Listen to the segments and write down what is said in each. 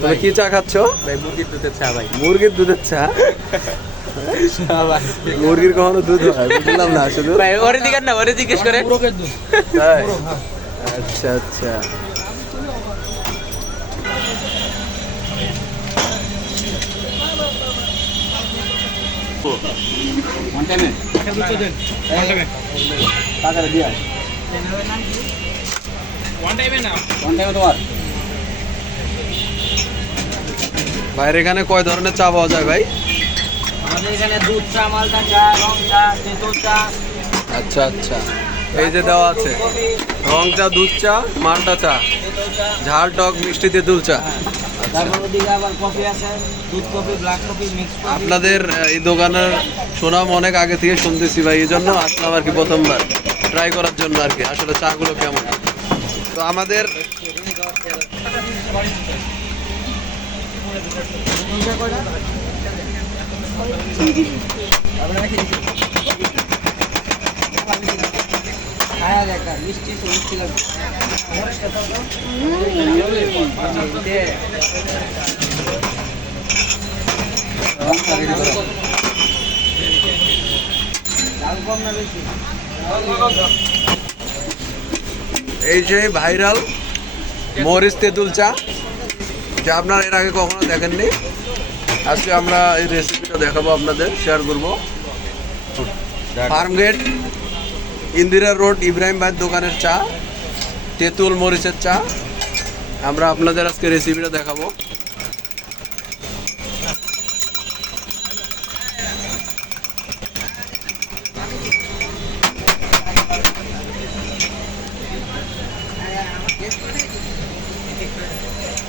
তুমি কি চা খাচ্ছ? ভাই মুরগির দুধের চা ভাই। মুরগির দুধের চা? মুরগির কখনো দুধ হয় বুঝলাম না শুধু। ভাই ওরে দিকে না, ওরে জিজ্ঞেস করে। তাই? আচ্ছা আচ্ছা। ভাইয়ের এখানে কয় ধরনের চা পাওয়া যায় ভাই? আমাদের এখানে দুধ চা, মালটা চা, রং চা, তেঁতুল চা। আচ্ছা আচ্ছা, এই যে দেওয়া আছে রং চা, দুধ চা, মালটা চা, ঝাল টক মিষ্টি তেঁতুল চা। তারপর ওদিকে আবার কফি আছে, দুধ coffee, black coffee, mix coffee. আপনাদের এই দোকানের সুনাম অনেক আগে থেকে শুনতেছি ভাই, এই জন্য আসলাম আর কি প্রথমবার ট্রাই করার জন্য আর কি, আসলে চাগুলো কেমন। তো আমাদের মিষ্টি মিষ্টি লাগবে। এই যে ভাইরাল মরিচ তেঁতুল চা, যা আপনারা এর আগে কখনো দেখেননি, আজকে আমরা এই রেসিপিটা দেখাবো, আপনাদের শেয়ার করবো। ফার্মগেট, ইন্দিরা রোড, ইব্রাহিম ভাইয়ের দোকানের চা, তেঁতুল মরিচের চা, আমরা আপনাদের আজকে রেসিপিটা দেখাবো।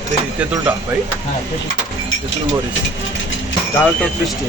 দেখি তেঁতুলটা ভাই, তেঁতুল মরিচ, ডাল টক মিষ্টি।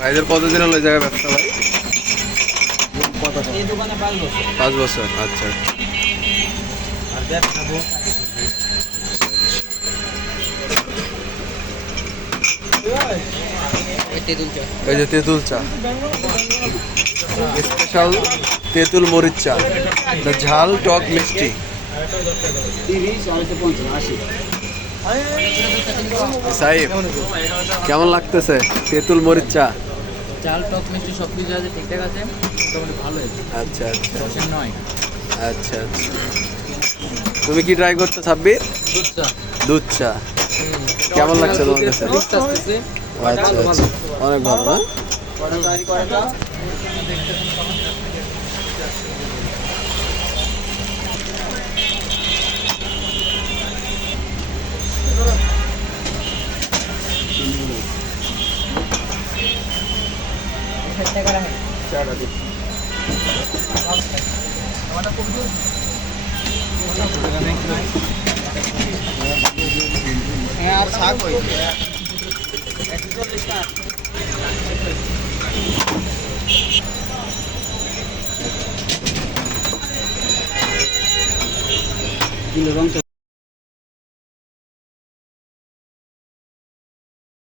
ভাইদের কতদিন হলো এই জায়গায় ব্যবসা ভাই? এই দোকানে 5 বছর। 5 বছর, আচ্ছা। আর ব্যবসা বহুত এই যে তেঁতুল চা, স্পেশাল তেঁতুল মরিচ চা, ঝাল টক মিষ্টি। 30, 50, 80। সাহেব কেমন লাগতেছে তেঁতুল মরিচ চা? চাল টক মিষ্টি সব কিছু আছে, ঠিকঠাক আছে, মোটামুটি ভালো হয়েছে। আচ্ছা আচ্ছা 9। আচ্ছা আচ্ছা। তুমি কি ট্রাই করছো সাব্বির? দুধ চা। দুধ চা কেমন লাগছে তোমার কাছে? আসতেছে। আচ্ছা আচ্ছা, অনেক ভালো না? হ্যাঁ আর শাক হই। রং